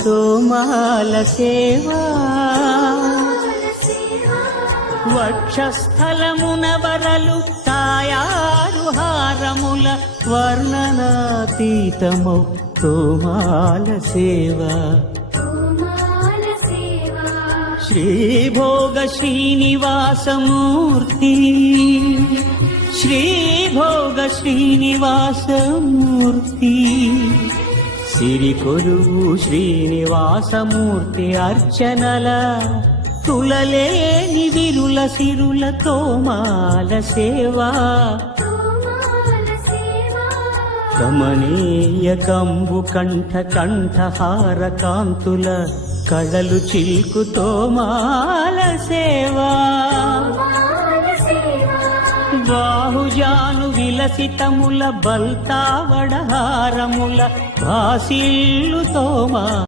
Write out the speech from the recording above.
తోమాల సేవా వక్షస్థలమున వరలు తాయారు హారముల వర్ణనాతీతమౌ తోమాల సేవా శ్రీభోగ శ్రీనివాసమూర్తి శ్రీభోగ శ్రీనివాసమూర్తి సిరి కొలువు శ్రీనివాసమూర్తి అర్చనల తులలేని విరుల సిరుల తోమాల సేవా కమనీయ కంబు కంఠ కంఠహార కాంతుల కళలు చిల్కు తోమాల సేవా బాహుజాను విలసితముల బల్తావడహారముల భాసిల్లు తోమా